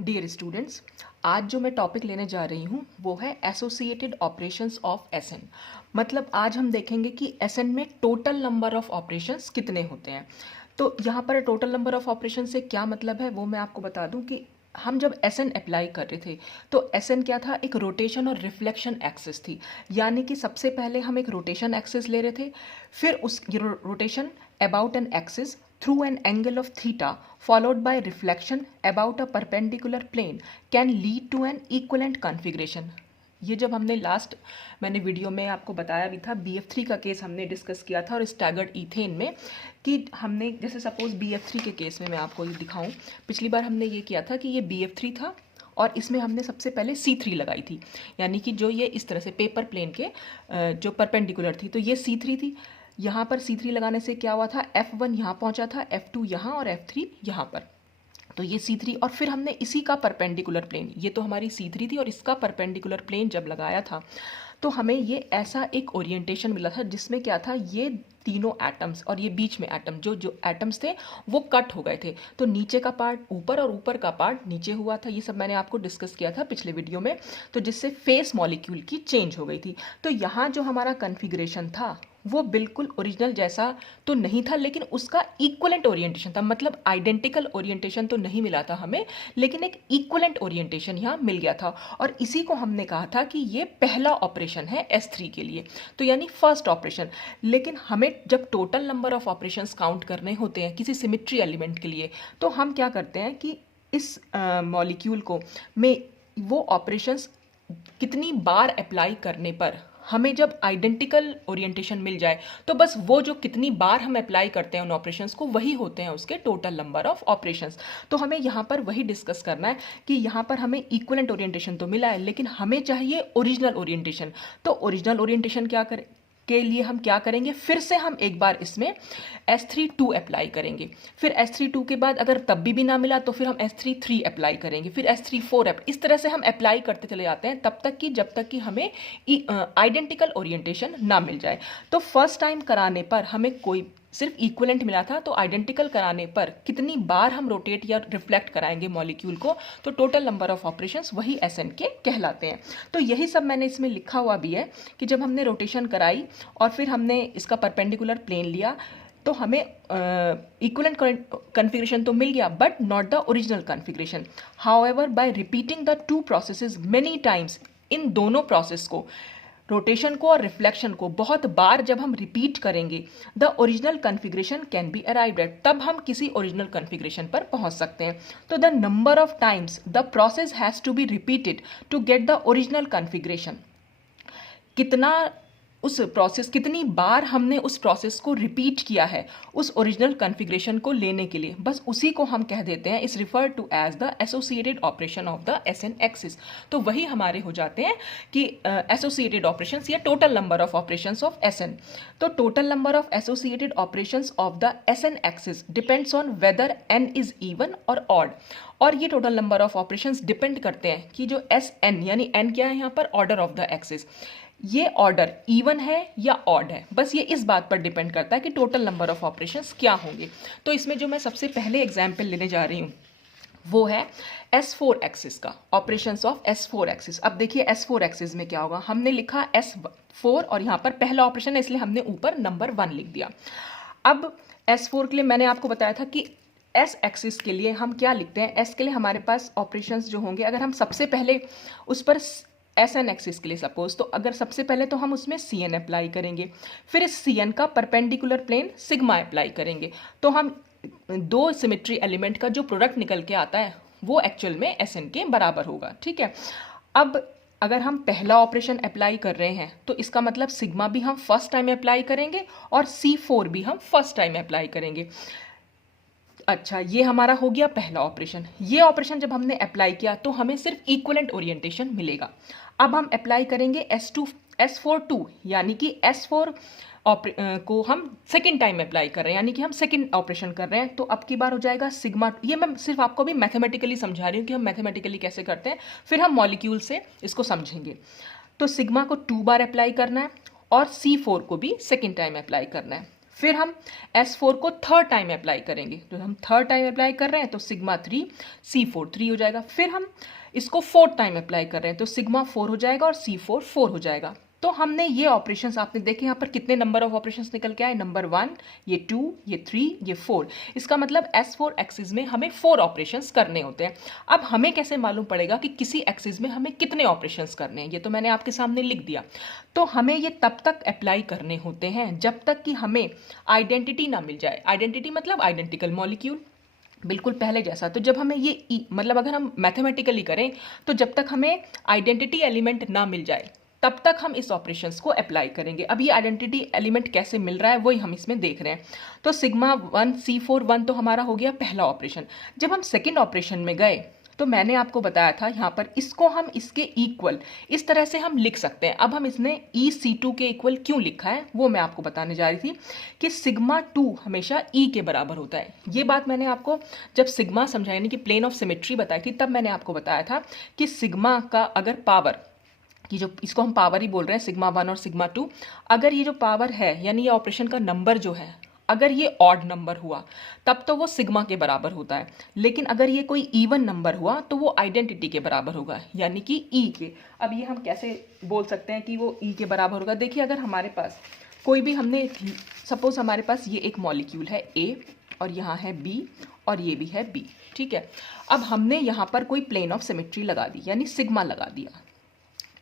Dear students, आज जो मैं टॉपिक लेने जा रही हूँ वो है एसोसिएटेड ऑपरेशंस ऑफ एसएन। मतलब आज हम देखेंगे कि एसएन में टोटल नंबर ऑफ ऑपरेशंस कितने होते हैं। तो यहाँ पर टोटल नंबर ऑफ ऑपरेशन से क्या मतलब है वो मैं आपको बता दूँ कि हम जब एसएन अप्लाई कर रहे थे तो एसएन क्या था, एक रोटेशन और रिफ्लेक्शन एक्सिस थी। यानी कि सबसे पहले हम एक रोटेशन एक्सिस ले रहे थे, फिर उस rotation about an axis through an angle of theta followed by reflection about a perpendicular plane can lead to an equivalent configuration। ये जब हमने मैंने वीडियो में आपको बताया भी था, BF3 का केस हमने डिस्कस किया था और स्टैगर्ड इथेन में कि हमने जैसे सपोज BF3 के केस में मैं आपको ये दिखाऊं, पिछली बार हमने ये किया था कि ये BF3 था और इसमें हमने सबसे पहले C3 लगाई थी, यानी कि जो ये इस तरह से पेपर प्लेन के जो परपेंडिकुलर थी, तो ये C3 थी। यहाँ पर C3 लगाने से क्या हुआ था, F1 यहाँ पहुँचा था, F2 यहाँ और F3 यहाँ पर। तो ये C3 और फिर हमने इसी का परपेंडिकुलर प्लेन, ये तो हमारी C3 थी और इसका परपेंडिकुलर प्लेन जब लगाया था तो हमें ये ऐसा एक ओरिएंटेशन मिला था जिसमें क्या था, ये तीनों एटम्स और ये बीच में एटम जो एटम्स थे वो कट हो गए थे। तो नीचे का पार्ट ऊपर और ऊपर का पार्ट नीचे हुआ था। ये सब मैंने आपको डिस्कस किया था पिछले वीडियो में। तो जिससे फेस मॉलिक्यूल की चेंज हो गई थी। तो यहाँ जो हमारा कन्फिग्रेशन था वो बिल्कुल ओरिजिनल जैसा तो नहीं था, लेकिन उसका इक्वलेंट ओरिएंटेशन था। मतलब आइडेंटिकल ओरिएंटेशन तो नहीं मिला था हमें, लेकिन एक इक्वलेंट ओरिएंटेशन यहाँ मिल गया था। और इसी को हमने कहा था कि ये पहला ऑपरेशन है S3 के लिए, तो यानी फर्स्ट ऑपरेशन। लेकिन हमें जब total number of operations count करने होते हैं किसी सिमेट्री एलिमेंट के लिए, तो हम क्या करते हैं कि इस मॉलिक्यूल को में वो ऑपरेशंस कितनी बार अप्लाई करने पर हमें जब आइडेंटिकल ओरिएंटेशन मिल जाए, तो बस वो जो कितनी बार हम अप्लाई करते हैं उन ऑपरेशंस को, वही होते हैं उसके टोटल नंबर ऑफ ऑपरेशंस। तो हमें यहाँ पर वही डिस्कस करना है कि यहाँ पर हमें इक्विवेलेंट ओरिएंटेशन तो मिला है, लेकिन हमें चाहिए ओरिजिनल ओरिएंटेशन। तो ओरिजिनल ओरिएंटेशन के लिए हम क्या करेंगे, फिर से हम एक बार इसमें S32 अप्लाई करेंगे। फिर S32 के बाद अगर तब भी ना मिला तो फिर हम S33 अप्लाई करेंगे, फिर S34 इस तरह से हम अप्लाई करते चले जाते हैं तब तक कि जब तक कि हमें आइडेंटिकल ओरिएंटेशन ना मिल जाए। तो फर्स्ट टाइम कराने पर हमें कोई सिर्फ इक्विवेलेंट मिला था, तो आइडेंटिकल कराने पर कितनी बार हम रोटेट या रिफ्लेक्ट कराएंगे मॉलिक्यूल को, तो टोटल नंबर ऑफ ऑपरेशंस वही SN के कहलाते हैं। तो यही सब मैंने इसमें लिखा हुआ भी है कि जब हमने रोटेशन कराई और फिर हमने इसका परपेंडिकुलर प्लेन लिया तो हमें इक्विवेलेंट कन्फिग्रेशन तो मिल गया, but not the original configuration. However by repeating the two processes many times, इन दोनों प्रोसेस को, रोटेशन को और रिफ्लेक्शन को बहुत बार जब हम रिपीट करेंगे, the original configuration can be arrived at, तब हम किसी ओरिजिनल कन्फिग्रेशन पर पहुंच सकते हैं। तो the number of times the process has to be repeated to get the original configuration, कितना कितनी बार हमने उस प्रोसेस को रिपीट किया है उस ओरिजिनल कन्फिग्रेशन को लेने के लिए, बस उसी को हम कह देते हैं, is refer to as the associated operation of the SN axis. तो वही हमारे हो जाते हैं कि एसोसिएटेड ऑपरेशंस या total number of operations of SN। तो total number of associated operations of the SN axis depends on whether n is even और ऑड। और ये total number of operations depend करते हैं कि जो SN, यानी n क्या है यहाँ पर, ऑर्डर ऑफ द एक्सिस, ये ऑर्डर इवन है या ऑड है। बस ये इस बात पर डिपेंड करता है कि टोटल नंबर ऑफ ऑपरेशंस क्या होंगे। तो इसमें जो मैं सबसे पहले एग्जाम्पल लेने जा रही हूँ वो है S4 एक्सिस का, ऑपरेशंस ऑफ S4 एक्सिस। अब देखिए S4 एक्सिस में क्या होगा, हमने लिखा S4 और यहाँ पर पहला ऑपरेशन है इसलिए हमने ऊपर नंबर 1 लिख दिया। अब S4 के लिए मैंने आपको बताया था कि S एक्सिस के लिए हम क्या लिखते हैं, S के लिए हमारे पास ऑपरेशंस जो होंगे, अगर हम सबसे पहले उस पर SN एक्सिस के लिए सपोज, तो अगर सबसे पहले तो हम उसमें CN अप्लाई करेंगे, फिर इस CN का परपेंडिकुलर प्लेन सिग्मा अप्लाई करेंगे, तो हम दो सिमेट्री एलिमेंट का जो प्रोडक्ट निकल के आता है वो एक्चुअल में SN के बराबर होगा। ठीक है। अब अगर हम पहला ऑपरेशन अप्लाई कर रहे हैं तो इसका मतलब सिग्मा भी हम फर्स्ट टाइम अप्लाई करेंगे और C4 भी हम फर्स्ट टाइम अप्लाई करेंगे। अच्छा, ये हमारा हो गया पहला ऑपरेशन। ये ऑपरेशन जब हमने अप्लाई किया तो हमें सिर्फ इक्विवेलेंट ओरिएंटेशन मिलेगा। अब हम अप्लाई करेंगे S42, यानी कि S4 को हम सेकेंड टाइम अप्लाई कर रहे हैं, यानी कि हम सेकेंड ऑपरेशन कर रहे हैं। तो अब की बार हो जाएगा सिग्मा। ये मैं सिर्फ आपको भी मैथमेटिकली समझा रही हूँ कि हम मैथमेटिकली कैसे करते हैं, फिर हम मॉलिक्यूल से इसको समझेंगे। तो सिग्मा को 2 बार अप्लाई करना है और C4 को भी सेकेंड टाइम अप्लाई करना है। फिर हम S4 को थर्ड टाइम अप्लाई करेंगे, तो हम थर्ड टाइम अप्लाई कर रहे हैं तो सिग्मा 3 C4 3 हो जाएगा। फिर हम इसको फोर्थ टाइम अप्लाई कर रहे हैं तो सिग्मा 4 हो जाएगा और C4 4 हो जाएगा। तो हमने ये ऑपरेशंस आपने देखे यहाँ पर कितने नंबर ऑफ ऑपरेशंस निकल के आए, नंबर 1, ये 2, ये 3, ये 4। इसका मतलब S4 एक्सिस में हमें 4 ऑपरेशंस करने होते हैं। अब हमें कैसे मालूम पड़ेगा कि किसी एक्सिस में हमें कितने ऑपरेशंस करने हैं, ये तो मैंने आपके सामने लिख दिया। तो हमें ये तब तक अप्लाई करने होते हैं जब तक कि हमें आइडेंटिटी ना मिल जाए। आइडेंटिटी मतलब आइडेंटिकल मॉलिक्यूल, बिल्कुल पहले जैसा। तो जब हमें ये मतलब अगर हम मैथमेटिकली करें तो जब तक हमें आइडेंटिटी एलिमेंट ना मिल जाए तब तक हम इस ऑपरेशंस को अप्लाई करेंगे। अब ये आइडेंटिटी एलिमेंट कैसे मिल रहा है वही हम इसमें देख रहे हैं। तो सिग्मा 1 C4 1 तो हमारा हो गया पहला ऑपरेशन। जब हम सेकेंड ऑपरेशन में गए तो मैंने आपको बताया था यहाँ पर इसको हम इसके इक्वल इस तरह से हम लिख सकते हैं। अब हम इसने EC2 के इक्वल क्यों लिखा है वो मैं आपको बताने जा रही थी कि सिग्मा 2 हमेशा E के बराबर होता है। ये बात मैंने आपको जब सिग्मा समझाया यानी कि प्लेन ऑफ सिमेट्री बताई थी तब मैंने आपको बताया था कि सिग्मा का अगर पावर कि जो इसको हम पावर ही बोल रहे हैं सिग्मा 1 और सिग्मा 2, अगर ये जो पावर है यानी ये ऑपरेशन का नंबर जो है अगर ये ऑड नंबर हुआ तब तो वो सिग्मा के बराबर होता है, लेकिन अगर ये कोई इवन नंबर हुआ तो वो आइडेंटिटी के बराबर होगा यानी कि ई के। अब ये हम कैसे बोल सकते हैं कि वो ई के बराबर होगा? देखिए अगर हमारे पास कोई भी हमने सपोज हमारे पास ये एक मॉलिक्यूल है ए और यहाँ है बी और ये भी है बी, ठीक है। अब हमने यहाँ पर कोई प्लेन ऑफ सिमेट्री लगा दी यानी सिग्मा लगा दिया।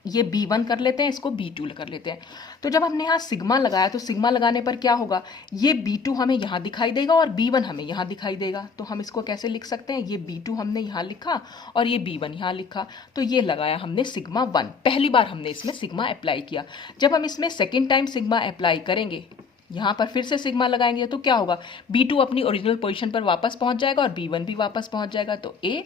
ये B1 कर लेते हैं, इसको B2 कर लेते हैं। तो जब हमने यहाँ सिग्मा लगाया तो सिग्मा लगाने पर क्या होगा, ये B2 हमें यहाँ दिखाई देगा और B1 हमें यहाँ दिखाई देगा। तो हम इसको कैसे लिख सकते हैं, ये B2 हमने यहाँ लिखा और ये B1 यहाँ लिखा, तो ये लगाया हमने सिग्मा 1। पहली बार हमने इसमें सिग्मा अप्लाई किया। जब हम इसमें सेकेंड टाइम सिग्मा अप्लाई करेंगे, यहाँ पर फिर से सिग्मा लगाएंगे तो क्या होगा, B2 अपनी ओरिजिनल पोजिशन पर वापस पहुँच जाएगा और B1 भी वापस पहुँच जाएगा। तो A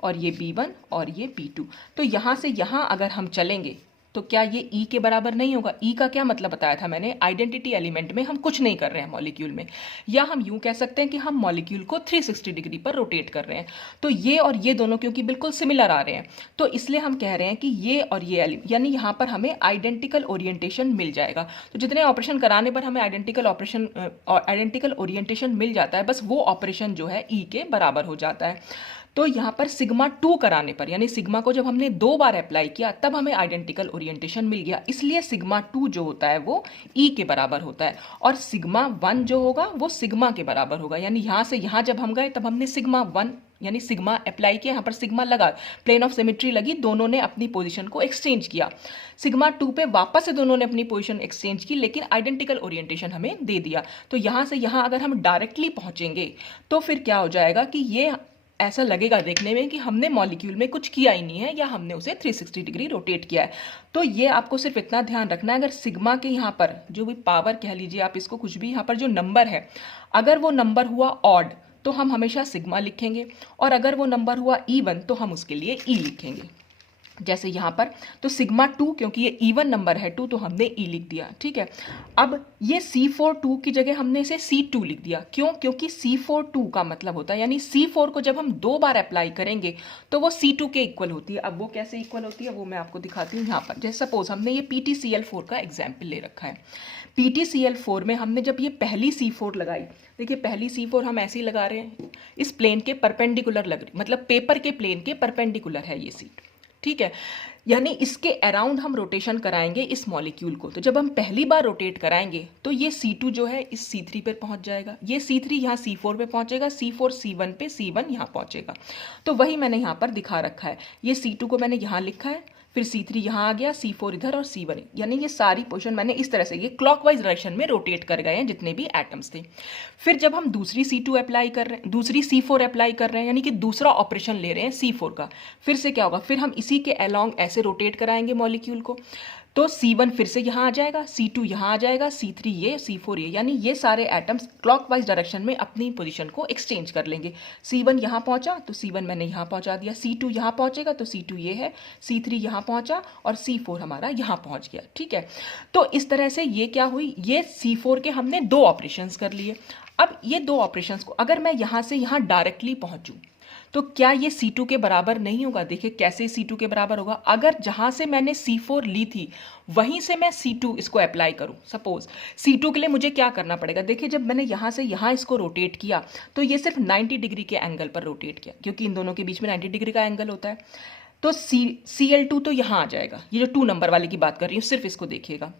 और ये B1 और ये B2। तो यहाँ से यहाँ अगर हम चलेंगे तो क्या ये E के बराबर नहीं होगा? E का क्या मतलब बताया था मैंने, आइडेंटिटी एलिमेंट में हम कुछ नहीं कर रहे हैं मॉलिक्यूल में, या हम यूं कह सकते हैं कि हम मॉलिक्यूल को 360 डिग्री पर रोटेट कर रहे हैं। तो ये और ये दोनों क्योंकि बिल्कुल सिमिलर आ रहे हैं तो इसलिए हम कह रहे हैं कि ये और ये यानी यहाँ पर हमें आइडेंटिकल ओरिएंटेशन मिल जाएगा। तो जितने ऑपरेशन कराने पर हमें आइडेंटिकल ओरिएंटेशन मिल जाता है, बस वो ऑपरेशन जो है E के बराबर हो जाता है। तो यहाँ पर सिग्मा 2 कराने पर यानी सिग्मा को जब हमने 2 बार अप्लाई किया तब हमें आइडेंटिकल ओरिएंटेशन मिल गया, इसलिए सिग्मा 2 जो होता है वो E के बराबर होता है और सिग्मा 1 जो होगा वो सिग्मा के बराबर होगा। यानी यहाँ से यहाँ जब हम गए तब हमने सिग्मा 1 यानी सिग्मा अप्लाई किया, यहाँ पर सिग्मा लगा, प्लेन ऑफ सिमेट्री लगी, दोनों ने अपनी पोजीशन को एक्सचेंज किया। सिग्मा 2 पे वापस से दोनों ने अपनी पोजीशन एक्सचेंज की लेकिन आइडेंटिकल ओरिएंटेशन हमें दे दिया। तो यहाँ से यहाँ अगर हम डायरेक्टली पहुँचेंगे तो फिर क्या हो जाएगा कि ये ऐसा लगेगा देखने में कि हमने मॉलिक्यूल में कुछ किया ही नहीं है या हमने उसे 360 डिग्री रोटेट किया है। तो ये आपको सिर्फ इतना ध्यान रखना है, अगर सिग्मा के यहाँ पर जो भी पावर कह लीजिए आप इसको कुछ भी, यहाँ पर जो नंबर है अगर वो नंबर हुआ ऑड तो हम हमेशा सिग्मा लिखेंगे और अगर वो नंबर हुआ इवन तो हम उसके लिए ई लिखेंगे। जैसे यहाँ पर तो सिग्मा 2 क्योंकि ये इवन नंबर है 2 तो हमने ई लिख दिया, ठीक है। अब ये C4 2 की जगह हमने इसे C2 लिख दिया, क्यों? क्योंकि C4 2 का मतलब होता है यानी C4 को जब हम 2 बार अप्लाई करेंगे तो वो C2 के इक्वल होती है। अब वो कैसे इक्वल होती है वो मैं आपको दिखाती हूँ यहाँ पर। जैसे सपोज हमने ये PTCl4 का एग्जाम्पल ले रखा है। PTCl4 में हमने जब ये पहली C4 लगाई, देखिए पहली C4 हम ऐसे ही लगा रहे हैं, इस प्लेन के परपेंडिकुलर लग रही, मतलब पेपर के प्लेन के परपेंडिकुलर है ये सीट, ठीक है। यानी इसके अराउंड हम रोटेशन कराएंगे इस मॉलिक्यूल को। तो जब हम पहली बार रोटेट कराएंगे तो ये C2 जो है इस C3 पर पहुंच जाएगा, ये C3 यहाँ C4 पे पहुंचेगा, C4 C1 पे, C1 यहाँ पहुंचेगा। तो वही मैंने यहाँ पर दिखा रखा है, ये C2 को मैंने यहाँ लिखा है, फिर C3 यहाँ आ गया, C4 इधर और C1, यानी ये सारी पोजीशन मैंने इस तरह से ये क्लॉकवाइज डायरेक्शन में रोटेट कर गए हैं जितने भी एटम्स थे। फिर जब हम दूसरी C2 अप्लाई कर रहे हैं, दूसरी C4 अप्लाई कर रहे हैं यानी कि दूसरा ऑपरेशन ले रहे हैं C4 का, फिर से क्या होगा, फिर हम इसी के अलोंग ऐसे रोटेट कराएंगे मॉलिक्यूल को। तो C1 फिर से यहाँ आ जाएगा, C2 यहाँ आ जाएगा, C3 ये, C4 ये, यानी ये सारे एटम्स क्लॉकवाइज डायरेक्शन में अपनी पोजीशन को एक्सचेंज कर लेंगे। C1 यहाँ पहुँचा तो C1 मैंने यहाँ पहुँचा दिया, C2 यहाँ पहुँचेगा तो C2 ये है, C3 यहाँ पहुँचा और C4 हमारा यहाँ पहुँच गया, ठीक है। तो इस तरह से ये क्या हुई, ये C4 के हमने 2 ऑपरेशंस कर लिए। अब ये 2 ऑपरेशंस को अगर मैं यहाँ से यहाँ डायरेक्टली पहुँचूँ तो क्या ये C2 के बराबर नहीं होगा? देखिए कैसे C2 के बराबर होगा, अगर जहाँ से मैंने C4 ली थी वहीं से मैं C2 इसको अप्लाई करूँ। सपोज C2 के लिए मुझे क्या करना पड़ेगा, देखिए जब मैंने यहाँ से यहाँ इसको रोटेट किया तो ये सिर्फ 90 डिग्री के एंगल पर रोटेट किया, क्योंकि इन दोनों के बीच में 90 डिग्री का एंगल होता है। तो Cl2 तो यहाँ आ जाएगा, ये जो 2 नंबर वाले की बात कर रही हूँ, सिर्फ इसको देखिएगा।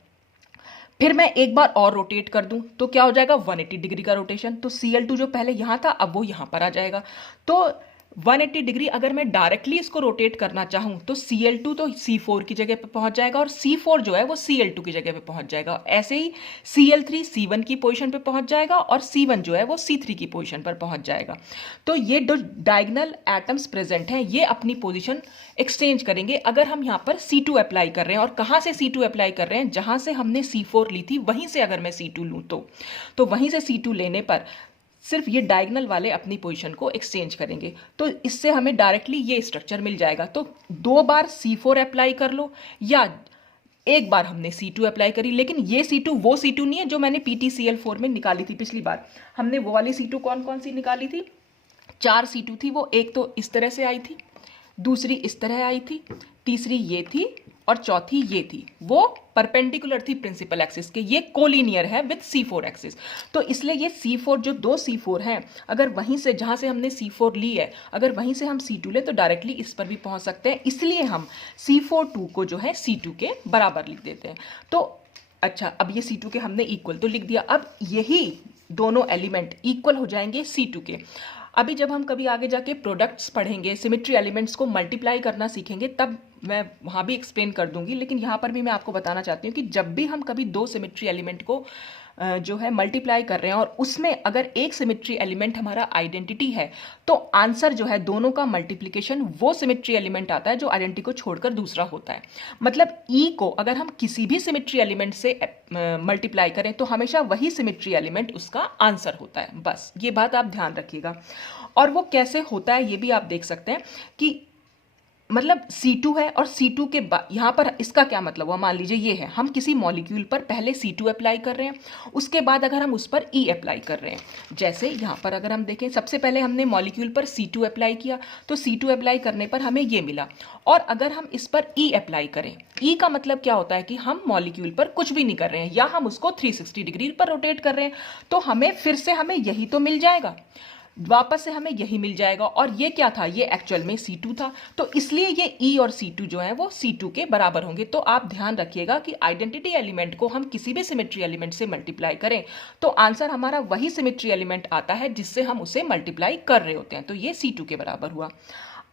फिर मैं एक बार और रोटेट कर दूं तो क्या हो जाएगा, 180 डिग्री का रोटेशन। तो Cl2 जो पहले यहाँ था अब वो यहाँ पर आ जाएगा। तो 180 डिग्री अगर मैं डायरेक्टली इसको रोटेट करना चाहूँ तो Cl2 तो C4 की जगह पे पहुंच जाएगा और C4 जो है वो Cl2 की जगह पे पहुंच जाएगा। ऐसे ही Cl3 C1 की पोजीशन पे पहुंच जाएगा और C1 जो है वो C3 की पोजीशन पर पहुंच जाएगा। तो ये जो डायगोनल एटम्स प्रेजेंट हैं ये अपनी पोजीशन एक्सचेंज करेंगे अगर हम यहाँ पर C2 अप्लाई कर रहे हैं। और कहाँ से C2 अप्लाई कर रहे हैं, जहाँ से हमने C4 ली थी वहीं से अगर मैं C2 लूँ तो वहीं से C2 लेने पर सिर्फ ये डायगोनल वाले अपनी पोजीशन को एक्सचेंज करेंगे, तो इससे हमें डायरेक्टली ये स्ट्रक्चर मिल जाएगा। तो 2 बार C4 अप्लाई कर लो या एक बार हमने C2 अप्लाई करी, लेकिन ये C2 वो C2 नहीं है जो मैंने PTCl4 में निकाली थी पिछली बार। हमने वो वाली C2 कौन कौन सी निकाली थी, 4 C2 थी वो। एक तो इस तरह से आई थी, दूसरी इस तरह आई थी, तीसरी ये थी और चौथी ये थी। वो परपेंडिकुलर थी प्रिंसिपल एक्सिस के, ये कोलिनियर है विद C4 एक्सिस। तो इसलिए ये C4 जो 2 C4 हैं, अगर वहीं से जहाँ से हमने C4 ली है अगर वहीं से हम C2 ले तो डायरेक्टली इस पर भी पहुँच सकते हैं। इसलिए हम C4 को जो है C2 के बराबर लिख देते हैं। तो अच्छा, अब ये C2 के हमने इक्वल तो लिख दिया, अब यही दोनों एलिमेंट इक्वल हो जाएंगे C2 के। अभी जब हम कभी आगे जाके प्रोडक्ट्स पढ़ेंगे, सिमेट्री एलिमेंट्स को मल्टीप्लाई करना सीखेंगे, तब मैं वहाँ भी एक्सप्लेन कर दूंगी। लेकिन यहाँ पर भी मैं आपको बताना चाहती हूँ कि जब भी हम कभी 2 सिमेट्री एलिमेंट को जो है मल्टीप्लाई कर रहे हैं और उसमें अगर एक सिमेट्री एलिमेंट हमारा आइडेंटिटी है तो आंसर जो है दोनों का मल्टीप्लिकेशन वो सिमेट्री एलिमेंट आता है जो आइडेंटिटी को छोड़कर दूसरा होता है। मतलब E को अगर हम किसी भी सिमेट्री एलिमेंट से मल्टीप्लाई करें तो हमेशा वही सिमेट्री एलिमेंट उसका आंसर होता है। बस ये बात आप ध्यान रखिएगा। और वो कैसे होता है ये भी आप देख सकते हैं कि मतलब C2 है और C2 के यहाँ पर इसका क्या मतलब हुआ, मान लीजिए ये है, हम किसी मॉलिक्यूल पर पहले C2 अप्लाई कर रहे हैं, उसके बाद अगर हम उस पर E अप्लाई कर रहे हैं। जैसे यहाँ पर अगर हम देखें, सबसे पहले हमने मॉलिक्यूल पर C2 अप्लाई किया तो C2 अप्लाई करने पर हमें ये मिला। और अगर हम इस पर E अप्लाई करें, E का मतलब क्या होता है कि हम मॉलिक्यूल पर कुछ भी नहीं कर रहे हैं या हम उसको 360 डिग्री पर रोटेट कर रहे हैं, तो हमें फिर से हमें यही तो मिल जाएगा, वापस से हमें यही मिल जाएगा। और ये क्या था, ये एक्चुअल में C2 था, तो इसलिए ये E और C2 जो है वो C2 के बराबर होंगे। तो आप ध्यान रखिएगा कि आइडेंटिटी एलिमेंट को हम किसी भी सिमेट्री एलिमेंट से मल्टीप्लाई करें तो आंसर हमारा वही सिमेट्री एलिमेंट आता है जिससे हम उसे मल्टीप्लाई कर रहे होते हैं। तो ये C2 के बराबर हुआ।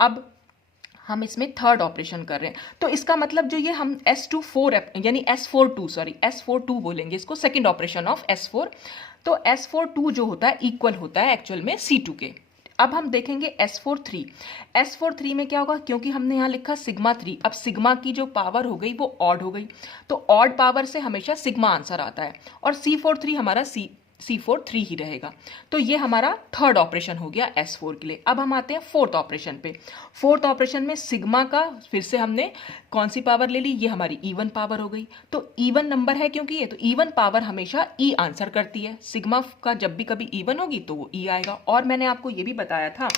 अब हम इसमें थर्ड ऑपरेशन कर रहे हैं, तो इसका मतलब जो ये हम यानी S42 बोलेंगे इसको, सेकेंड ऑपरेशन ऑफ S4। तो S42 जो होता है इक्वल होता है एक्चुअल में C2 के। अब हम देखेंगे S43 में क्या होगा, क्योंकि हमने यहाँ लिखा सिग्मा 3, अब सिग्मा की जो पावर हो गई वो ऑड हो गई, तो ऑड पावर से हमेशा सिग्मा आंसर आता है और C43 हमारा C43 ही रहेगा। तो ये हमारा थर्ड ऑपरेशन हो गया S4 के लिए। अब हम आते हैं फोर्थ ऑपरेशन पे। फोर्थ ऑपरेशन में सिग्मा का फिर से हमने कौन सी पावर ले ली, ये हमारी इवन पावर हो गई। तो इवन नंबर है क्योंकि ये, तो इवन पावर हमेशा E आंसर करती है। सिग्मा का जब भी कभी इवन होगी तो वो E आएगा। और मैंने आपको ये भी बताया था,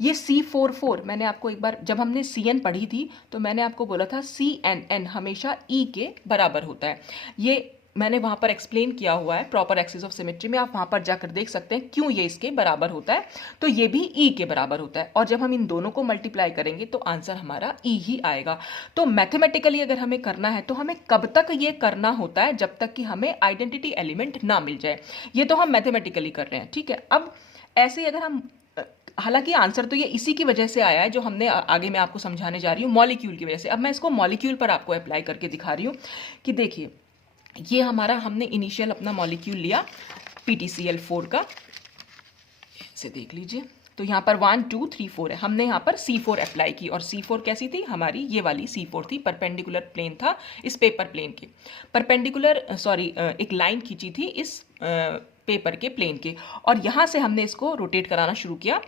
ये C44 मैंने आपको एक बार जब हमने CN पढ़ी थी तो मैंने आपको बोला था CNN हमेशा E के बराबर होता है। ये मैंने वहाँ पर एक्सप्लेन किया हुआ है प्रॉपर एक्सिस ऑफ सिमेट्री में, आप वहाँ पर जाकर देख सकते हैं क्यों ये इसके बराबर होता है। तो ये भी E के बराबर होता है, और जब हम इन दोनों को मल्टीप्लाई करेंगे तो आंसर हमारा E ही आएगा। तो मैथमेटिकली अगर हमें करना है तो हमें कब तक ये करना होता है, जब तक कि हमें आइडेंटिटी एलिमेंट ना मिल जाए। ये तो हम मैथमेटिकली कर रहे हैं, ठीक है। अब ऐसे ही अगर हम, हालांकि आंसर तो ये इसी की वजह से आया है जो हमने आगे मैं आपको समझाने जा रही हूँ, मॉलिक्यूल की वजह से। अब मैं इसको मॉलिक्यूल पर आपको अप्लाई करके दिखा रही हूँ कि देखिए ये हमारा, हमने इनिशियल अपना मॉलिक्यूल लिया PTCl4 का, इसे देख लीजिए। तो यहाँ पर 1 2 3 4 है, हमने यहाँ पर C4 अप्लाई की और C4 कैसी थी, हमारी ये वाली C4 थी, परपेंडिकुलर प्लेन था इस पेपर प्लेन के, एक लाइन खींची थी इस पेपर के प्लेन के, और यहाँ से हमने इसको रोटेट कराना शुरू किया,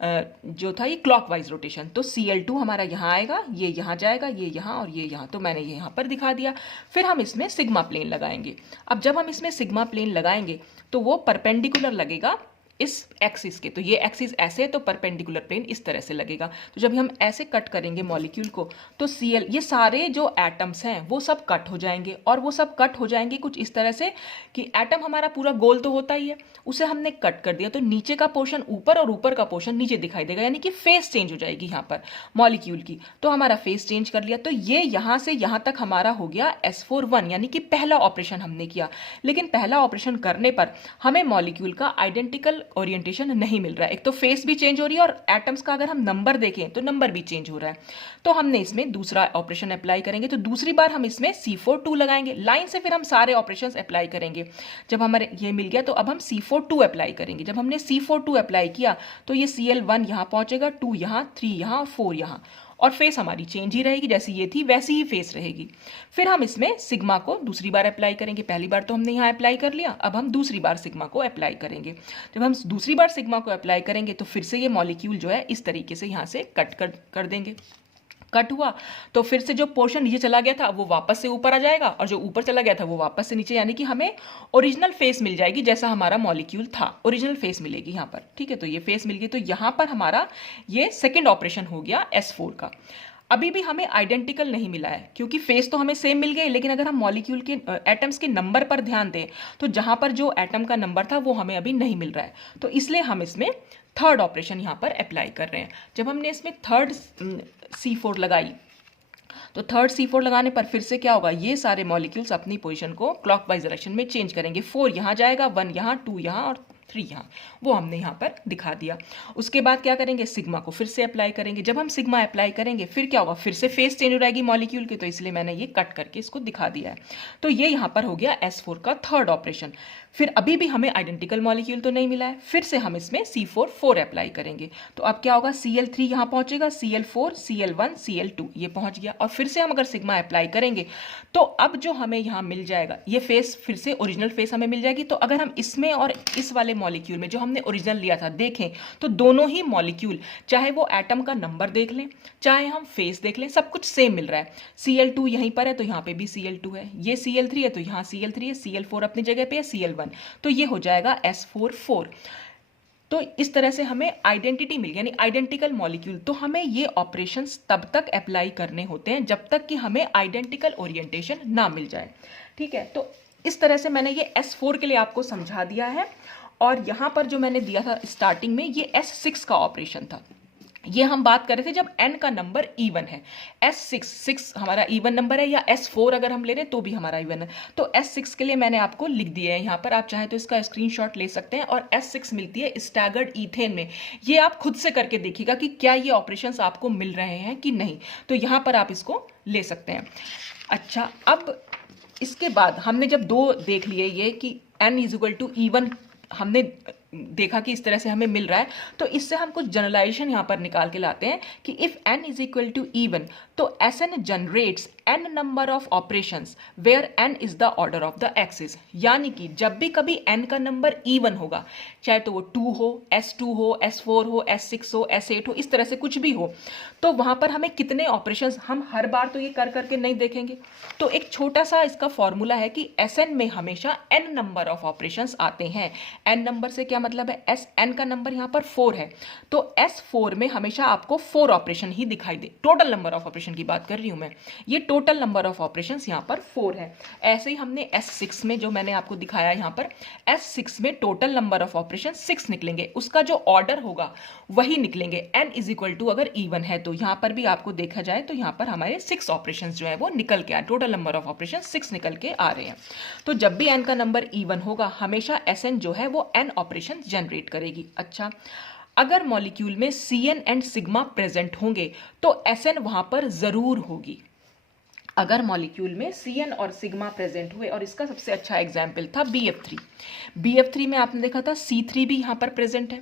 जो था ये क्लॉकवाइज रोटेशन। तो Cl2 हमारा यहाँ आएगा, ये यहाँ जाएगा, ये यहाँ और ये यहाँ, तो मैंने ये यहाँ पर दिखा दिया। फिर हम इसमें सिग्मा प्लेन लगाएंगे। अब जब हम इसमें सिग्मा प्लेन लगाएंगे तो वो परपेंडिकुलर लगेगा इस एक्सिस के, तो ये एक्सिस ऐसे है तो परपेंडिकुलर प्लेन इस तरह से लगेगा। तो जब हम ऐसे कट करेंगे मॉलिक्यूल को तो Cl, ये सारे जो एटम्स हैं वो सब कट हो जाएंगे, और वो सब कट हो जाएंगे कुछ इस तरह से कि एटम हमारा पूरा गोल तो होता ही है, उसे हमने कट कर दिया तो नीचे का पोर्शन ऊपर और ऊपर का पोर्शन नीचे दिखाई देगा, यानी कि फेस चेंज हो जाएगी यहाँ पर मॉलिक्यूल की। तो हमारा फेस चेंज कर लिया, तो ये यहाँ से यहाँ तक हमारा हो गया S41, यानी कि पहला ऑपरेशन हमने किया। लेकिन पहला ऑपरेशन करने पर हमें मॉलिक्यूल का आइडेंटिकल ओरिएंटेशन नहीं मिल रहा है, एक तो फेस भी चेंज हो रही है और एटम्स का अगर हम नंबर देखें तो नंबर भी चेंज हो रहा है। तो हमने इसमें दूसरा ऑपरेशन अप्लाई करेंगे, तो दूसरी बार हम इसमें C42 लगाएंगे, लाइन से फिर हम सारे ऑपरेशंस अप्लाई करेंगे। जब हमारे ये मिल गया तो अब हम C42 अप्लाई करेंगे। जब हमने C42 अप्लाई किया तो ये Cl1 यहाँ पहुंचेगा, 2 यहाँ, 3 यहाँ और 4 यहाँ, और फेस हमारी चेंज ही रहेगी, जैसी ये थी वैसी ही फेस रहेगी। फिर हम इसमें सिग्मा को दूसरी बार अप्लाई करेंगे। पहली बार तो हमने यहाँ अप्लाई कर लिया, अब हम दूसरी बार सिग्मा को अप्लाई करेंगे। जब हम दूसरी बार सिग्मा को अप्लाई करेंगे तो फिर से ये मॉलिक्यूल जो है इस तरीके से यहाँ से कट कर देंगे। कट हुआ तो फिर से जो पोर्शन नीचे चला गया था वो वापस से ऊपर आ जाएगा, और जो ऊपर चला गया था वो वापस से नीचे, यानी कि हमें ओरिजिनल फेस मिल जाएगी जैसा हमारा मॉलिक्यूल था, ओरिजिनल फेस मिलेगी यहाँ पर। ठीक है, तो ये फेस मिल गई, तो यहाँ पर हमारा ये सेकेंड ऑपरेशन हो गया S4 का। अभी भी हमें आइडेंटिकल नहीं मिला है क्योंकि फेस तो हमें सेम मिल गए, लेकिन अगर हम मॉलिक्यूल के एटम्स के नंबर पर ध्यान दें तो जहां पर जो एटम का नंबर था वो हमें अभी नहीं मिल रहा है, तो इसलिए हम इसमें थर्ड ऑपरेशन यहां पर अप्लाई कर रहे हैं। जब हमने इसमें थर्ड C4 लगाई तो थर्ड C4 लगाने पर फिर से क्या होगा, ये सारे मॉलिक्यूल्स अपनी पोजीशन को क्लॉकवाइज डायरेक्शन में चेंज करेंगे। 4 यहाँ जाएगा, 1 यहाँ, 2 यहाँ और 3 यहाँ, वो हमने यहाँ पर दिखा दिया। उसके बाद क्या करेंगे, सिग्मा को फिर से अप्लाई करेंगे। जब हम सिग्मा अप्लाई करेंगे फिर क्या होगा, फिर से फेस चेंज हो जाएगी मॉलिक्यूल की, तो इसलिए मैंने ये कट करके इसको दिखा दिया है। तो ये यहाँ पर हो गया S4 का थर्ड ऑपरेशन। फिर अभी भी हमें आइडेंटिकल मॉलिक्यूल तो नहीं मिला है, फिर से हम इसमें C4 अप्लाई करेंगे। तो अब क्या होगा, Cl3 यहाँ पहुंचेगा, Cl4, Cl1, Cl2 ये पहुंच गया, और फिर से हम अगर सिग्मा अप्लाई करेंगे तो अब जो हमें यहाँ मिल जाएगा ये फेस फिर से ओरिजिनल फेस हमें मिल जाएगी। तो अगर हम इसमें और इस वाले मॉलिक्यूल में जो हमने ओरिजिनल लिया था देखें तो दोनों ही मॉलिक्यूल, चाहे वो एटम का नंबर देख लें चाहे हम फेस देख लें, सब कुछ सेम मिल रहा है। Cl2 यहीं पर है तो यहाँ पे भी Cl2 है, ये Cl3 है तो यहाँ Cl3 है, Cl4 अपनी जगह पे है, Cl1, तो ये हो जाएगा S4। तो इस तरह से हमें आइडेंटिटी मिल गई, यानी आइडेंटिकल मॉलिक्यूल। तो हमें ये ऑपरेशंस तब तक अप्लाई करने होते हैं जब तक कि हमें आइडेंटिकल ओरिएंटेशन ना मिल जाए। ठीक है, तो इस तरह से मैंने ये S4 के लिए आपको समझा दिया है। और यहाँ पर जो मैंने दिया था स्टार्टिंग में ये S6 का ऑपरेशन था। ये हम बात कर रहे थे जब n का नंबर इवन है। S6 हमारा इवन नंबर है, या S4 अगर हम ले रहे हैं तो भी हमारा इवन है। तो S6 के लिए मैंने आपको लिख दिया है यहाँ पर, आप चाहे तो इसका स्क्रीनशॉट ले सकते हैं। और S6 मिलती है स्टैगर्ड ईथेन में। ये आप खुद से करके देखिएगा कि क्या ये ऑपरेशंस आपको मिल रहे हैं कि नहीं, तो यहाँ पर आप इसको ले सकते हैं। अच्छा, अब इसके बाद हमने जब दो देख लिए ये कि n = इवन हमने देखा कि इस तरह से हमें मिल रहा है, तो इससे हम कुछ जनरलाइजेशन यहाँ पर निकाल के लाते हैं कि इफ n = इवन तो Sn generates n number of operations where n is the order of the axis. यानी कि जब भी कभी n का नंबर इवन होगा, चाहे तो वो 2 हो, S2 हो, S4 हो, S6 हो, S8 हो, इस तरह से कुछ भी हो, तो वहां पर हमें कितने ऑपरेशंस, हम हर बार तो ये कर करके नहीं देखेंगे। तो एक छोटा सा इसका फॉर्मूला है कि Sn में हमेशा n नंबर ऑफ ऑपरेशंस आते हैं। n नंबर से क्या मतलब है, Sn का नंबर यहाँ पर 4 है, तो S4 में हमेशा आपको 4 ऑपरेशन ही दिखाई दे। टोटल नंबर ऑफ ऑपरेशन की बात कर रही हूं मैं, ये टोटल नंबर ऑफ ऑपरेशंस यहाँ पर 4 है। ऐसे ही हमने S6 में जो मैंने आपको दिखाया यहाँ पर, S6 में टोटल नंबर ऑफ ऑपरेशन 6 निकलेंगे, उसका जो ऑर्डर होगा वही निकलेंगे। n = अगर इवन है तो यहाँ पर भी आपको देखा जाए तो यहाँ पर हमारे 6 ऑपरेशन जो है वो निकल के आए, टोटल नंबर ऑफ ऑपरेशन 6 निकल के आ रहे हैं। तो जब भी n का नंबर इवन होगा हमेशा Sn जो है वो n ऑपरेशन जनरेट करेगी। अच्छा, अगर मॉलिक्यूल में Cn एंड सिग्मा प्रेजेंट होंगे तो Sn वहां पर जरूर होगी। अगर मॉलिक्यूल में Cn और सिग्मा प्रेजेंट हुए, और इसका सबसे अच्छा एग्जाम्पल था BF3 में आपने देखा था C3 भी यहाँ पर प्रेजेंट है,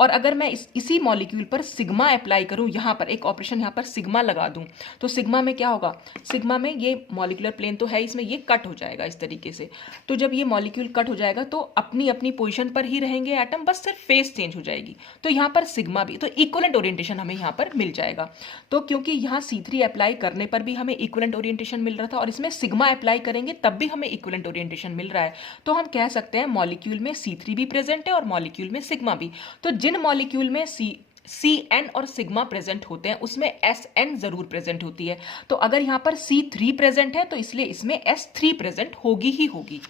और अगर मैं इसी मॉलिक्यूल पर सिग्मा अप्लाई करूं, यहाँ पर एक ऑपरेशन यहाँ पर सिग्मा लगा दूं, तो सिग्मा में क्या होगा, सिग्मा में ये मॉलिक्यूलर प्लेन तो है इसमें, ये कट हो जाएगा इस तरीके से। तो जब ये मॉलिक्यूल कट हो जाएगा तो अपनी अपनी पोजीशन पर ही रहेंगे एटम, बस सिर्फ फेस चेंज हो जाएगी। तो यहाँ पर सिग्मा भी, तो इक्वलेंट ओरिएंटेशन हमें यहाँ पर मिल जाएगा। तो क्योंकि यहाँ C3 अप्लाई करने पर भी हमें इक्वलेंट ओरिएंटेशन मिल रहा था और इसमें सिग्मा अप्लाई करेंगे तब भी हमें इक्वलेंट ओरिएंटेशन मिल रहा है, तो हम कह सकते हैं मॉलिक्यूल में C3 भी प्रेजेंट है और मॉलिक्यूल में सिग्मा भी। तो जिन मॉलिक्यूल में Cn और सिग्मा प्रेजेंट होते हैं उसमें Sn जरूर प्रेजेंट होती है। तो अगर यहाँ पर C3 प्रेजेंट है तो इसलिए इसमें S3 प्रेजेंट होगी ही होगी।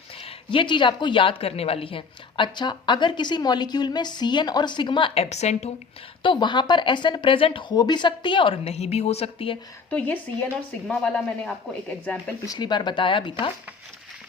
ये चीज आपको याद करने वाली है। अच्छा, अगर किसी मॉलिक्यूल में Cn और सिग्मा एब्सेंट हो तो वहां पर Sn प्रेजेंट हो भी सकती है और नहीं भी हो सकती है। तो ये Cn और सिग्मा वाला मैंने आपको एक एग्जाम्पल पिछली बार बताया भी था।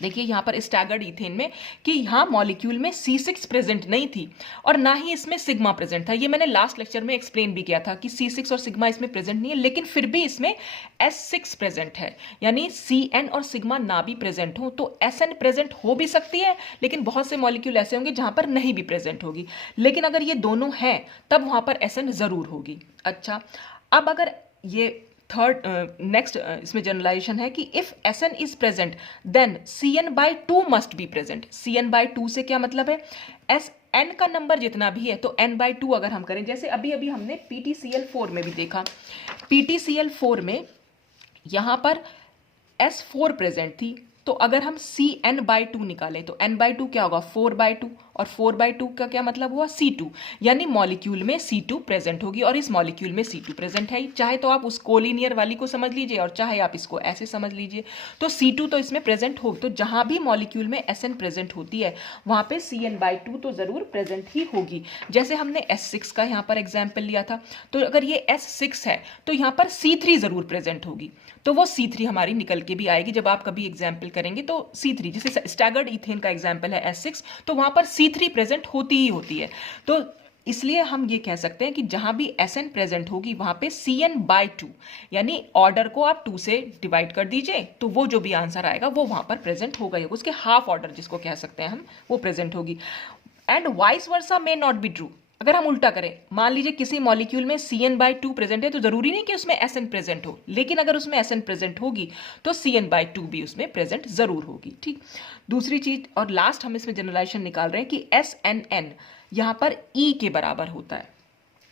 देखिए यहाँ पर स्टैगर्ड इथेन में कि यहाँ मॉलिक्यूल में C6 प्रेजेंट नहीं थी और ना ही इसमें सिग्मा प्रेजेंट था। ये मैंने लास्ट लेक्चर में एक्सप्लेन भी किया था कि C6 और सिग्मा इसमें प्रेजेंट नहीं है, लेकिन फिर भी इसमें S6 प्रेजेंट है, यानी Cn और सिग्मा ना भी प्रेजेंट हो तो Sn प्रेजेंट हो भी सकती है, लेकिन बहुत से मॉलिक्यूल ऐसे होंगे जहां पर नहीं भी प्रेजेंट होगी। लेकिन अगर ये दोनों हैं तब वहां पर Sn जरूर होगी। अच्छा, अब अगर ये थर्ड नेक्स्ट इसमें जनरलाइजेशन है कि if Sn is present then Cn/2 must be present. Cn/2 से क्या मतलब है, n का नंबर जितना भी है तो n/2 अगर हम करें, जैसे अभी अभी हमने PtCl4 में भी देखा, PtCl4 में यहां पर S4 प्रेजेंट थी, तो अगर हम Cn/2 निकालें तो n/2 क्या होगा, 4/2, और 4/2 का क्या मतलब हुआ, C2, यानी मॉलिक्यूल में C2 प्रेजेंट होगी और इस मॉलिक्यूल में C2 प्रेजेंट है। चाहे तो आप उस कोलिनियर वाली को समझ लीजिए और चाहे आप इसको ऐसे समझ लीजिए, तो C2 तो इसमें प्रेजेंट होगी। तो जहां भी मॉलिक्यूल में Sn प्रेजेंट होती है वहां पे Cn/2 तो जरूर प्रेजेंट ही होगी। जैसे हमने S6 का यहाँ पर एग्जाम्पल लिया था, तो अगर ये S6 है तो यहाँ पर C3 जरूर प्रेजेंट होगी, तो वो C3 हमारी निकल के भी आएगी जब आप कभी एग्जाम्पल करेंगे। तो C3, जैसे स्टैगर्ड इथेन का एग्जाम्पल है S6, तो वहां पर C3 प्रेजेंट होती ही होती है। तो इसलिए हम ये कह सकते हैं कि जहां भी Sn प्रेजेंट होगी वहां पे Cn/2, यानी ऑर्डर को आप 2 से डिवाइड कर दीजिए तो वो जो भी आंसर आएगा वो वहां पर प्रेजेंट होगा ही, उसके हाफ ऑर्डर जिसको कह सकते हैं हम, वो प्रेजेंट होगी। And vice versa may not be true. अगर हम उल्टा करें, मान लीजिए किसी मॉलिक्यूल में Cn/2 प्रेजेंट है तो जरूरी नहीं कि उसमें Sn प्रेजेंट हो, लेकिन अगर उसमें Sn प्रेजेंट होगी तो Cn/2 भी उसमें प्रेजेंट जरूर होगी। ठीक, दूसरी चीज और लास्ट हम इसमें जनरलाइजेशन निकाल रहे हैं कि SNN यहां पर E के बराबर होता है।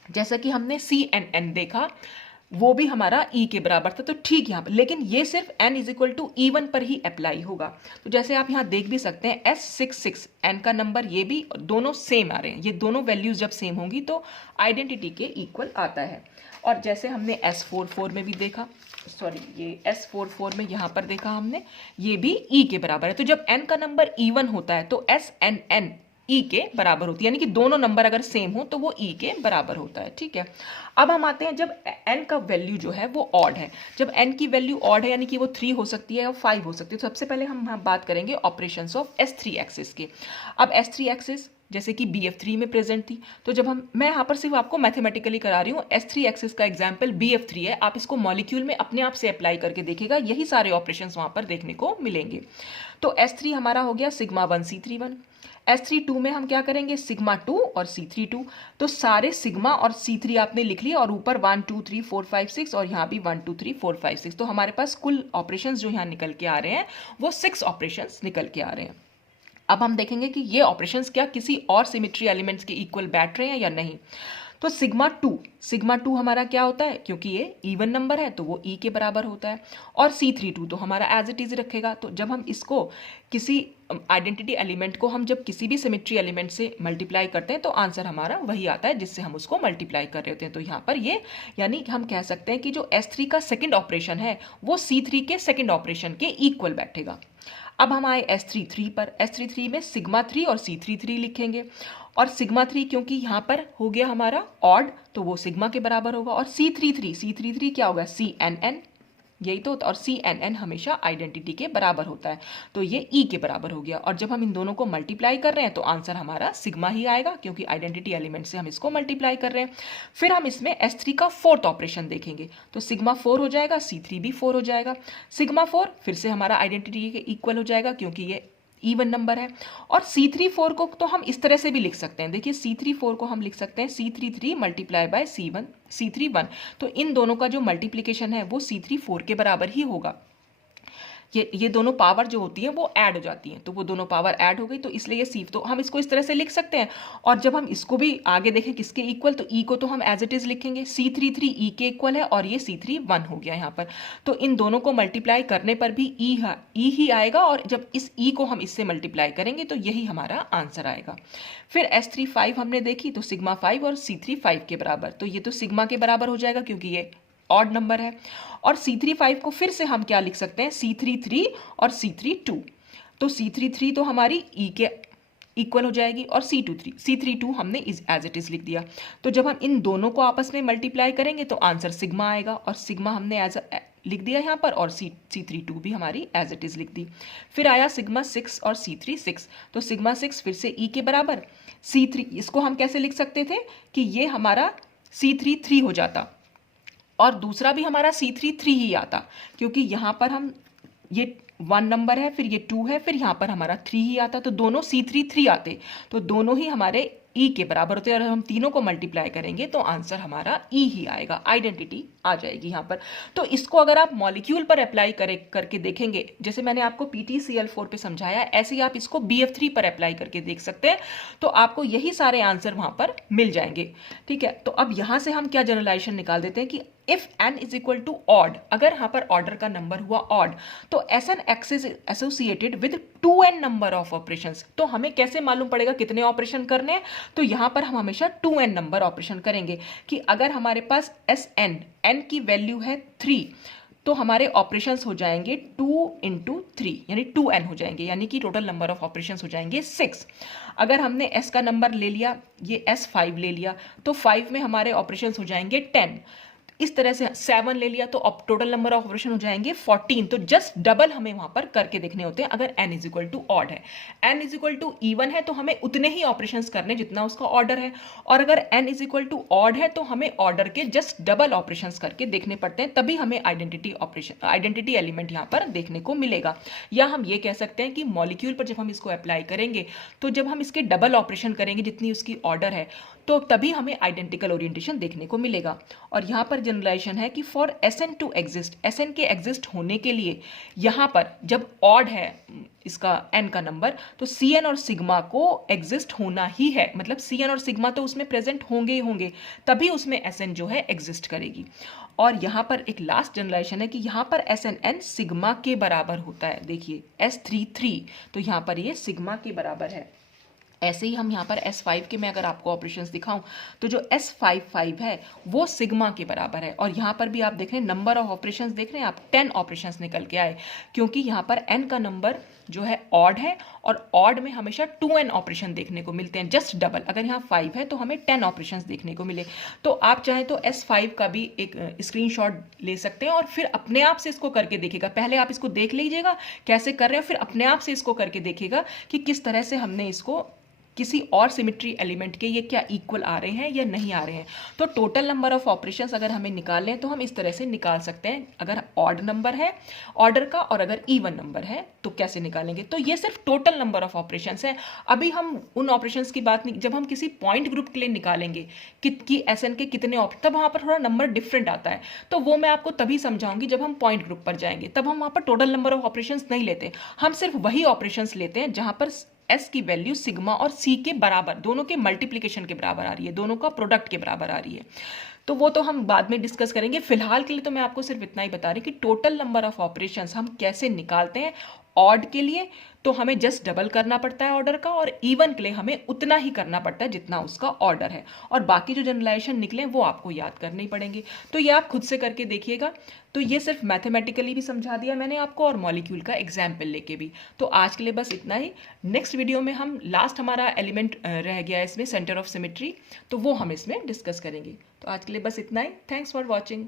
जैसा कि हमने CNN देखा वो भी हमारा E के बराबर था, तो ठीक यहाँ पर, लेकिन ये सिर्फ n = E1 पर ही अप्लाई होगा। तो जैसे आप यहाँ देख भी सकते हैं S66 n का नंबर, ये भी दोनों सेम आ रहे हैं। ये दोनों वैल्यूज जब सेम होंगी तो आइडेंटिटी के इक्वल आता है। और जैसे हमने S44 में भी देखा, सॉरी ये S44 में यहाँ पर देखा हमने, ये भी E के बराबर है। तो जब n का नंबर E1 होता है तो SNN E के बराबर होती है, यानी कि दोनों नंबर अगर सेम हो तो वो E के बराबर होता है। ठीक है, अब हम आते हैं जब n का वैल्यू जो है वो ऑड है। जब n की वैल्यू ऑड है यानी कि वो 3 हो सकती है और 5 हो सकती है, तो सबसे पहले हम बात करेंगे ऑपरेशंस ऑफ S3 एक्सिस के। अब S3 एक्सिस जैसे कि BF3 में प्रेजेंट थी, तो जब मैं यहाँ पर सिर्फ आपको मैथमेटिकली करा रही हूँ, S3 एक्सिस का एग्जाम्पल BF3 है, आप इसको मॉलिक्यूल में अपने आप से अप्लाई करके देखिएगा, यही सारे ऑपरेशंस वहाँ पर देखने को मिलेंगे। तो S3 हमारा हो गया σ1 C31, S32 में हम क्या करेंगे, σ2 और C32। तो सारे सिग्मा और C3 आपने लिख लिया और ऊपर 1 2 3 4 5 6 और यहाँ भी 1 2 3 4 5 6। तो हमारे पास कुल ऑपरेशंस जो यहाँ निकल के आ रहे हैं वो 6 ऑपरेशंस निकल के आ रहे हैं। अब हम देखेंगे कि ये ऑपरेशंस क्या किसी और सिमेट्री एलिमेंट्स के इक्वल बैठ रहे हैं या नहीं। तो σ2 हमारा क्या होता है, क्योंकि ये इवन नंबर है तो वो E के बराबर होता है, और C32 तो हमारा एज इट इज रखेगा। तो जब हम इसको किसी आइडेंटिटी एलिमेंट को हम जब किसी भी सिमेट्री एलिमेंट से मल्टीप्लाई करते हैं तो आंसर हमारा वही आता है जिससे हम उसको मल्टीप्लाई कर रहे होते हैं। तो यहाँ पर ये यानी हम कह सकते हैं कि जो S3 का सेकेंड ऑपरेशन है वो C3 के सेकेंड ऑपरेशन के इक्वल बैठेगा। अब हम आए S33 पर। S33 में σ3 और C33 लिखेंगे, और σ3 क्योंकि यहाँ पर हो गया हमारा ऑड तो वो सिग्मा के बराबर होगा, और C33 क्या होगा, CNN, यही तो, और CNN हमेशा आइडेंटिटी के बराबर होता है, तो ये E के बराबर हो गया। और जब हम इन दोनों को मल्टीप्लाई कर रहे हैं तो आंसर हमारा सिग्मा ही आएगा, क्योंकि आइडेंटिटी एलिमेंट से हम इसको मल्टीप्लाई कर रहे हैं। फिर हम इसमें S3 का फोर्थ ऑपरेशन देखेंगे, तो σ4 हो जाएगा, C3 भी 4 हो जाएगा। σ4 फिर से हमारा आइडेंटिटी के इक्वल हो जाएगा, क्योंकि ये इवन नंबर है। और C34 को तो हम इस तरह से भी लिख सकते हैं, देखिए C34 को हम लिख सकते हैं C33 मल्टीप्लाई बाय C31। तो इन दोनों का जो मल्टीप्लिकेशन है वो C34 के बराबर ही होगा। ये दोनों पावर जो होती है वो ऐड हो जाती हैं, तो वो दोनों पावर ऐड हो गई, तो इसलिए ये सी, तो हम इसको इस तरह से लिख सकते हैं। और जब हम इसको भी आगे देखें किसके इक्वल, तो ई को तो हम एज इट इज लिखेंगे, C33 ई के इक्वल है और ये C31 हो गया यहाँ पर। तो इन दोनों को मल्टीप्लाई करने पर भी ई ही आएगा, और जब इस ई को हम इससे मल्टीप्लाई करेंगे तो यही हमारा आंसर आएगा। फिर S35 हमने देखी, तो सिग्मा 5 और C35 के बराबर, तो ये तो सिग्मा के बराबर हो जाएगा क्योंकि ये ऑड नंबर है। और C35 को फिर से हम क्या लिख सकते हैं, C33 और C32। तो C33 तो हमारी ई के इक्वल हो जाएगी, और C32 हमने एज इट इज लिख दिया। तो जब हम इन दोनों को आपस में मल्टीप्लाई करेंगे तो आंसर सिग्मा आएगा, और सिग्मा हमने एज लिख दिया यहाँ पर, और C32 भी हमारी एज इट इज लिख दी। फिर आया सिग्मा 6 और C36, तो सिग्मा 6 फिर से ई के बराबर, C3 इसको हम कैसे लिख सकते थे कि ये हमारा C33 हो जाता, और दूसरा भी हमारा C33 ही आता, क्योंकि यहाँ पर हम ये 1 नंबर है, फिर ये 2 है, फिर यहाँ पर हमारा 3 ही आता, तो दोनों C33 आते, तो दोनों ही हमारे ई के बराबर होते हैं। और हम तीनों को मल्टीप्लाई करेंगे तो आंसर हमारा ई ही आएगा, आइडेंटिटी आ जाएगी यहाँ पर। तो इसको अगर आप मॉलिक्यूल पर अप्लाई करके देखेंगे, जैसे मैंने आपको PTCl4 पे समझाया, ऐसे ही आप इसको BF3 पर अप्लाई करके देख सकते हैं, तो आपको यही सारे आंसर वहाँ पर मिल जाएंगे। ठीक है, तो अब यहाँ से हम क्या जनरलाइजेशन निकाल देते हैं कि if n is equal to odd, अगर यहाँ पर ऑर्डर का नंबर हुआ ऑड, तो SNX is associated with 2n number of operations. तो हमें कैसे मालूम पड़ेगा कितने ऑपरेशन करने हैं, तो यहाँ पर हम हमेशा 2n नंबर ऑपरेशन करेंगे, कि अगर हमारे पास n की वैल्यू है 3, तो हमारे ऑपरेशंस हो जाएंगे 2 × 3 यानी 2n हो जाएंगे, यानी कि टोटल नंबर ऑफ ऑपरेशंस हो जाएंगे 6। अगर हमने s का नंबर ले लिया, ये S5 ले लिया, तो 5 में हमारे ऑपरेशंस हो जाएंगे 10। इस तरह से 7 ले लिया, तो अब टोटल नंबर ऑफ ऑपरेशन हो जाएंगे 14। तो जस्ट डबल हमें वहां पर करके देखने होते हैं अगर n is equal to odd है। n is equal to even है तो हमें उतने ही ऑपरेशंस करने जितना उसका ऑर्डर है, और अगर n is equal to odd है तो हमें ऑर्डर के जस्ट डबल ऑपरेशंस करके देखने पड़ते हैं, तभी हमें आइडेंटिटी एलिमेंट यहाँ पर देखने को मिलेगा। या हम ये कह सकते हैं कि मॉलिक्यूल पर जब हम इसको अप्लाई करेंगे, तो जब हम इसके डबल ऑपरेशन करेंगे जितनी उसकी ऑर्डर है, तो तभी हमें आइडेंटिकल ओरिएंटेशन देखने को मिलेगा। और यहाँ पर जनरलाइजेशन है कि for Sn to exist, Sn के एग्जिस्ट होने के लिए यहाँ पर जब ऑड है इसका n का नंबर, तो Cn और सिग्मा को एग्जिस्ट होना ही है, मतलब Cn और सिग्मा तो उसमें प्रेजेंट होंगे ही होंगे, तभी उसमें Sn जो है एग्जिस्ट करेगी। और यहाँ पर एक लास्ट जनरलाइजेशन है कि यहाँ पर SNN सिग्मा के बराबर होता है। देखिए S33, तो यहाँ पर ये सिग्मा के बराबर है। ऐसे ही हम यहाँ पर S5 के मैं अगर आपको ऑपरेशंस दिखाऊं, तो जो S55 है वो सिग्मा के बराबर है। और यहाँ पर भी आप देख रहे हैं नंबर ऑफ ऑपरेशंस देख रहे हैं आप, 10 ऑपरेशंस निकल के आए, क्योंकि यहाँ पर n का नंबर जो है ऑड है, और ऑड में हमेशा 2n ऑपरेशन देखने को मिलते हैं, जस्ट डबल। अगर यहाँ 5 है तो हमें 10 ऑपरेशंस देखने को मिले। तो आप चाहें तो S5 का भी एक स्क्रीनशॉट ले सकते हैं और फिर अपने आप से इसको करके देखिएगा। पहले आप इसको देख लीजिएगा कैसे कर रहे हैं, फिर अपने आप से इसको करके देखिएगा कि किस तरह से हमने इसको किसी और सिमेट्री एलिमेंट के ये क्या इक्वल आ रहे हैं या नहीं आ रहे हैं। तो टोटल नंबर ऑफ ऑपरेशंस अगर हमें निकालने हैं तो हम इस तरह से निकाल सकते हैं, अगर ऑड नंबर है ऑर्डर का और अगर इवन नंबर है तो कैसे निकालेंगे। तो ये सिर्फ टोटल नंबर ऑफ ऑपरेशंस है। अभी हम उन ऑपरेशंस की बात नहीं, जब हम किसी पॉइंट ग्रुप के लिए निकालेंगे कि SN के कितने ऑपरेशन, तब वहाँ पर थोड़ा नंबर डिफरेंट आता है। तो वो मैं आपको तभी समझाऊंगी जब हम पॉइंट ग्रुप पर जाएंगे, तब हम वहाँ पर टोटल नंबर ऑफ ऑपरेशंस नहीं लेते, हम सिर्फ वही ऑपरेशंस लेते हैं जहाँ पर S की वैल्यू सिग्मा और C के बराबर, दोनों के मल्टीप्लिकेशन के बराबर आ रही है, दोनों का प्रोडक्ट के बराबर आ रही है। तो वो तो हम बाद में डिस्कस करेंगे। फिलहाल के लिए तो मैं आपको सिर्फ इतना ही बता रही कि टोटल नंबर ऑफ ऑपरेशंस हम कैसे निकालते हैं। ऑड के लिए तो हमें जस्ट डबल करना पड़ता है ऑर्डर का, और इवन के लिए हमें उतना ही करना पड़ता है जितना उसका ऑर्डर है, और बाकी जो जनरलाइजेशन निकले वो आपको याद करने ही पड़ेंगे। तो ये आप खुद से करके देखिएगा। तो ये सिर्फ मैथमेटिकली भी समझा दिया मैंने आपको और मॉलिक्यूल का एग्जाम्पल लेके भी। तो आज के लिए बस इतना ही। नेक्स्ट वीडियो में हम लास्ट हमारा एलिमेंट रह गया है इसमें, सेंटर ऑफ सिमेट्री, तो वो हम इसमें डिस्कस करेंगे। तो आज के लिए बस इतना ही। Thanks for watching.